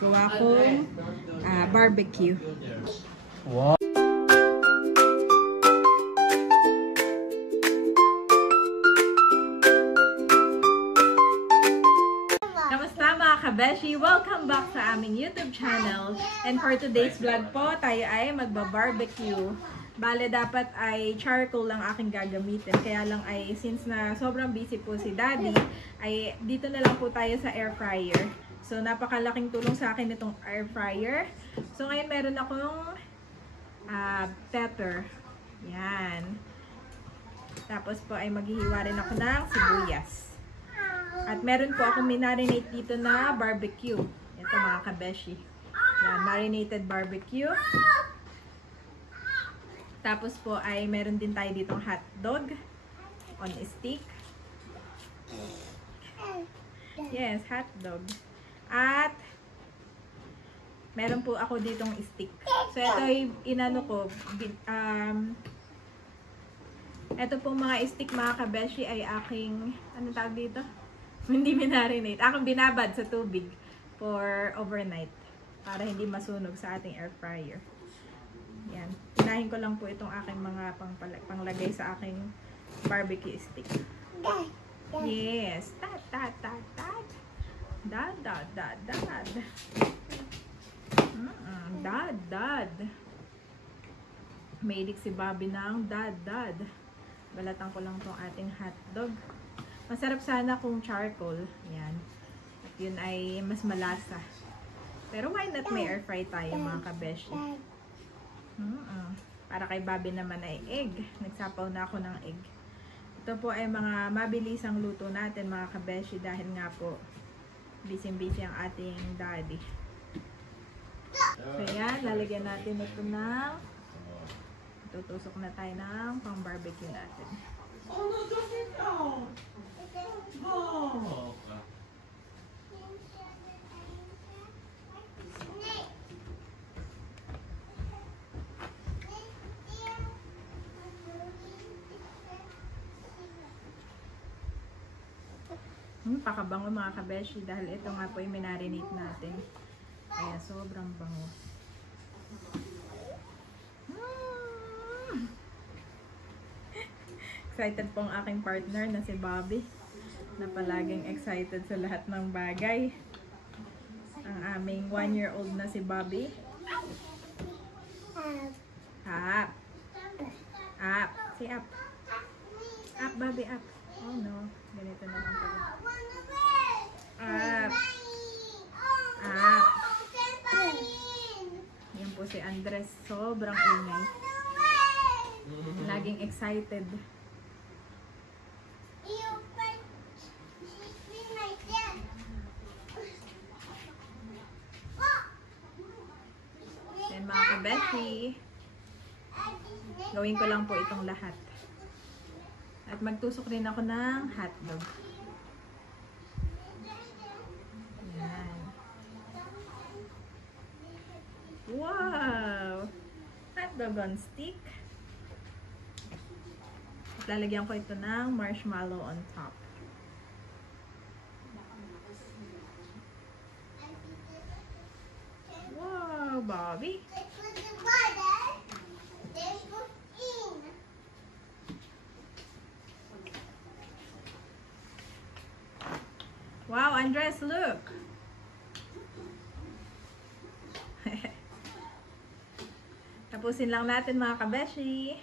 gawa kong barbecue. Wow! Kamusta mga kabeshi? Welcome back sa aming YouTube channel. And for today's vlog po, tayo ay magba-barbecue. Bale, dapat ay charcoal lang aking gagamitin. Kaya lang ay, since na sobrang busy po si Daddy, ay dito na lang po tayo sa air fryer. So, napakalaking tulong sa akin itong air fryer. So, ngayon meron akong pepper. Yan. Tapos po ay maghihiwa rin ako ng sibuyas. At meron po akong minarinate dito na barbecue. Ito mga kabeshi. Yan, marinated barbecue. Tapos po ay meron din tayo ditong hotdog on a stick. Yes, hotdog. At meron po ako ditong stick. So ito ay inano ko. Ito pong mga stick mga kabeshi ay aking, anong tawag dito? Hindi minarinate. Akong binabad sa tubig for overnight. Para hindi masunog sa ating air fryer. Yan. Pinahin ko lang po itong aking mga panglagay sa aking barbecue stick. Yes. Dad. Dad. Mahilig si Bobby ng dad. Balatan ko lang itong ating hotdog. Masarap sana kung charcoal. Yan. At yun ay mas malasa. Pero why not may air fry tayo mga kabeshi? Para kay Bobby naman ay egg. Nagsapaw na ako ng egg. Ito po ay mga mabilisang luto natin mga kabeshi dahil nga po busy ang ating daddy. So yan, lalagyan natin ito ng tutusok na tayo ng pang barbecue natin. Oh no, don't eat now! Oh. Pakabango mga kabeshi dahil ito nga po yung minarinate natin. Kaya sobrang bango. Excited po ang aking partner na si Bobby. Na palaging excited sa lahat ng bagay. Ang aming 1-year-old na si Bobby. Up. Si up. Up, Bobby, up. Oh no. Ganito na lang pala. Up. Yan po si Andres. Sobrang ingay. Laging excited. Yan mga kabeshi. Gawin ko lang po itong lahat. At magtusok rin ako ng hotdog. Yan. Wow! Hotdog on stick. At lalagyan ko ito ng marshmallow on top. Wow, Bobby! Wow, Andres, look! Tapusin lang natin mga kabeshi.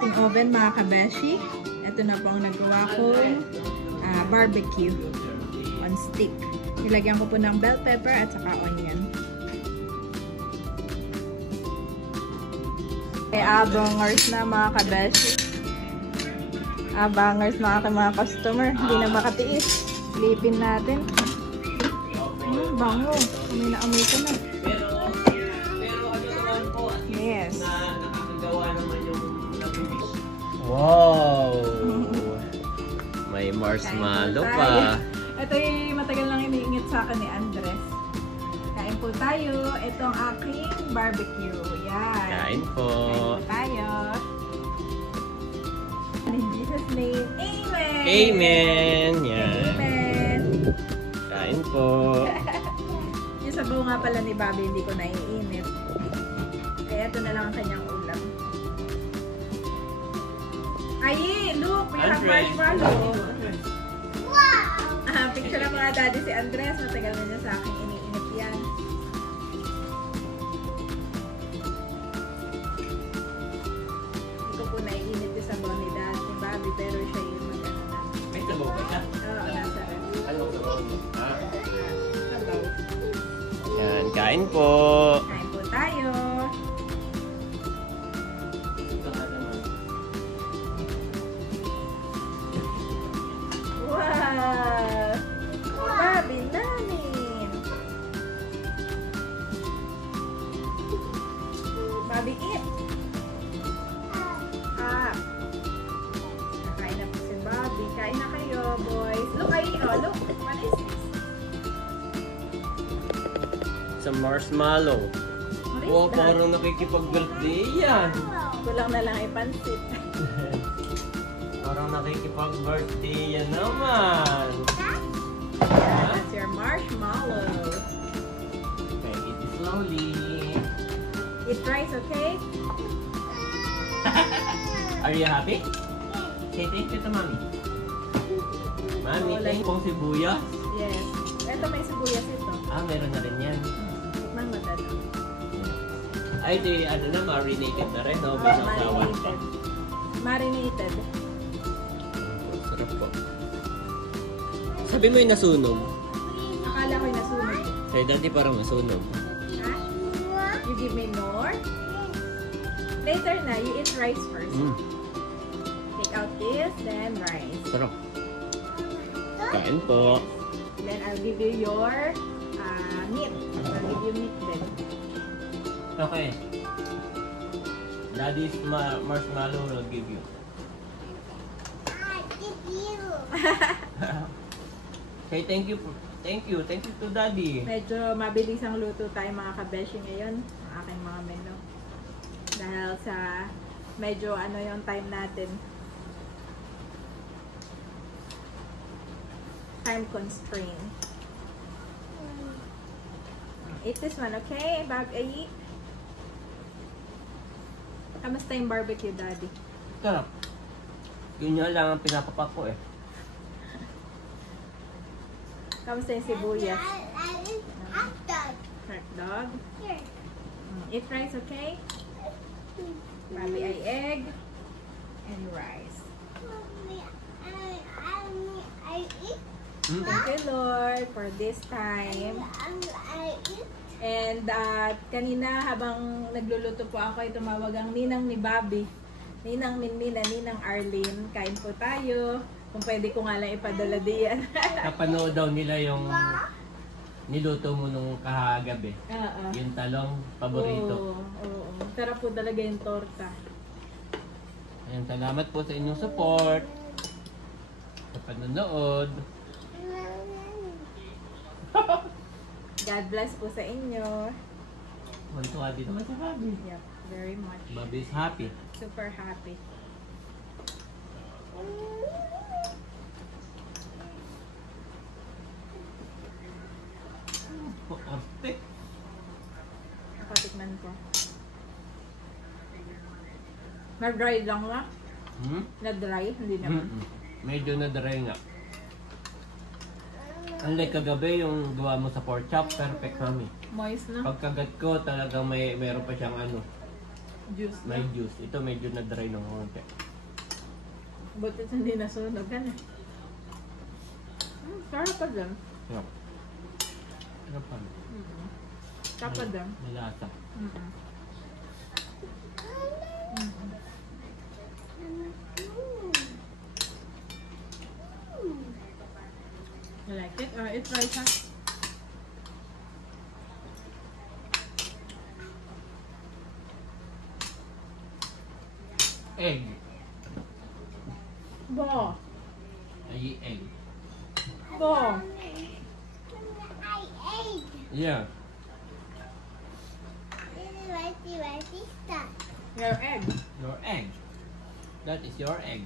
ating oven mga kabeshi. Ito na po ang nagawa kong barbecue on stick. Nilagyan ko po ng bell pepper at saka onion. Okay, abangers na mga kabeshi. Abangers na aking mga customer. Hindi na makatiis. Silipin natin. Bango. May naamoy ko na. Pero ano naman po, at least Yes. na nakakagawa naman yung nabibis. Wow! May marshmallow Kain po pa. tayo. Ito yung matagal lang iniingit sa akin ni Andres. Kain po tayo. Ito ang aking barbecue. Yan. Kain po. Kain po tayo. In Jesus' name, Amen! Amen! Yan. Amen! Kain po. Yung sabaw nga pala ni Bobby, hindi ko naiinit. Kaya ito na lang ang kanyang ulam. Ay, look! We have marshmallow! Picture lang mga daddy si Andres. Matagal na niya sa akin iniinit yan. Hindi ko po naiinit yung sabaw ni Bobby, pero siya yung mag-ano na. May sabaw ba siya? Oo, nasa rin. Anong sabaw niya? Sabaw. Yan. Kain po. Kain po tayo. Baka naman. Wow! Bobby namin! Bobby, eat! Ah! Nakain na po si Bobby. Kain na kayo, boys. Look, look! What is this? Sa marshmallow. What is Wow, that? parang nakikipag-birthday yan. Kulang na lang ipansit. Parang nakikipag-birthday yan naman. That's your marshmallow. Okay, eat it slowly. Eat rice, okay? Are you happy? Say thank you to mommy. Mommy, Wala. thank you pong sibuyas. Yes. Ito may sibuyas ito. Ah, meron na rin yan. Tikman mo dito. Ay, di, ano na, marinated na rin, no? May sausawan pa. Marinated. Sarap po. Sabi mo yung nasunog. Akala ko'y nasunog. Kay daddy parang nasunog. Ha? You give me more? Later na, you eat rice first. Take out this, then rice. Sarap. Kain po. Then I'll give you your meat. I'll give you meat then. Okay. Daddy's marshmallow will give you. Okay, thank you to daddy. Medyo mabilis ang luto tayo mga kabeshi ngayon. Ang aking mga menu. Dahil sa medyo ano yung time natin. Time constraint. Eat this one, okay? Eat. Kamusta yung barbecue, daddy? Sarap. Yun nga lang ang pinapapak ko eh. Kamusta yung sibuyas? Hot dog. Eat rice, okay? Bobby ay egg and rice. Thank you, Lord, for this time. And kanina habang nagluluto po ako, ay tumawag ang ninang ni Bobby. Ninang Minmina, Ninang Arlene. Kain po tayo. Kung pwede ko nga lang ipadala diyan. Napanood daw nila yung niluto mo nung kahagabi. Oo. Yung talong, paborito. Oo. Sarap po talaga yung torta. Ayan, salamat po sa inyong support. Sa panonood. God bless po sa inyo. Mantuwa din naman si Bobby. Yep, very much. Bobby is happy. Super happy. Arte. Nakatikman ko. Na-dry lang na. Na-dry, hindi naman. Medyo na-dry nga. Unlike kagabi yung gawa mo sa pork chop, perfect mami. Moist na. Pagkagat ko talagang meron pa siyang ano. Juice May na. juice. Ito medyo na-dry ng konti. Butit hindi nasunog. Ano? Sarap pa dyan. Sarap. Sarap pa. Sarap pa dyan. May lasa. You like it? It's rice, ha? Egg. Bo. I eat egg. Bo. Yeah. Your egg. Your egg. That is your egg.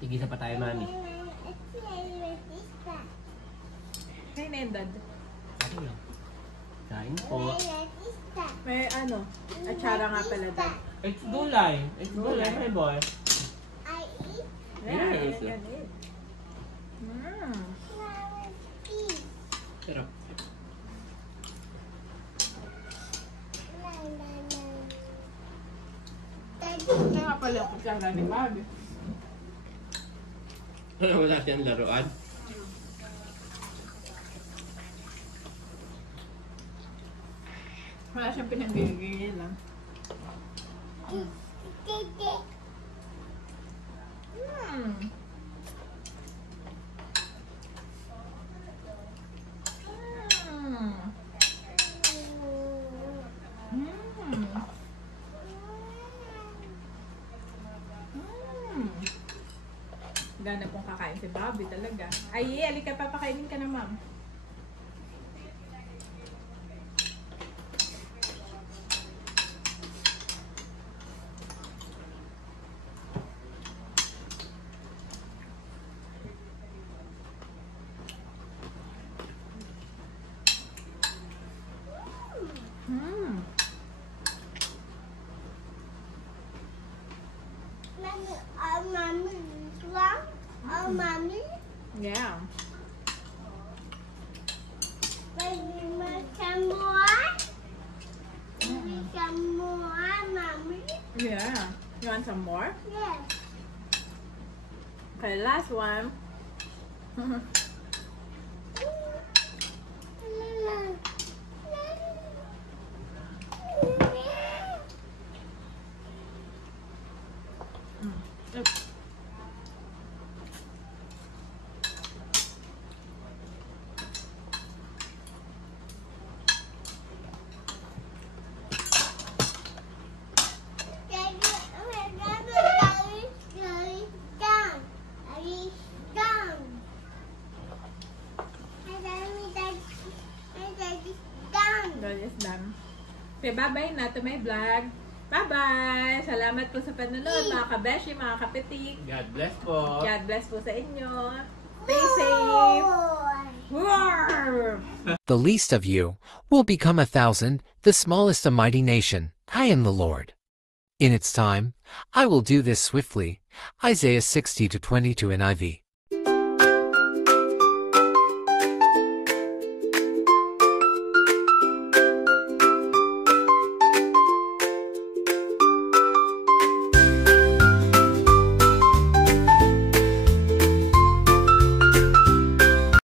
Tigisa pa tayo, Mami. Hey, Nendad. Ano lang? Kain po. May ano? Atsara nga pala dad. It's gulay. It's gulay, my boy. Yeah, Yes. yan, yan. Sarap. Kaya nga pala yung kutsara ni Bobby. Wala siyang laruan. Wala siyang pinanggigil lang. Gana pong kakain si Bobby talaga. Ay, alika, papakainin ka na, ma'am. Mommy, Yeah. maybe some more? Maybe some more, Mommy? Yeah. You want some more? Yes. Okay, last one. Oops. That is done. Okay, bye-bye na to my vlog. Bye-bye! Salamat po sa panonood, mga kabeshi, mga kapitik. God bless po. God bless po sa inyo. Stay safe. Roar! The least of you will become 1,000, the smallest a mighty nation. I am the Lord. In its time, I will do this swiftly. Isaiah 60-22 NIV.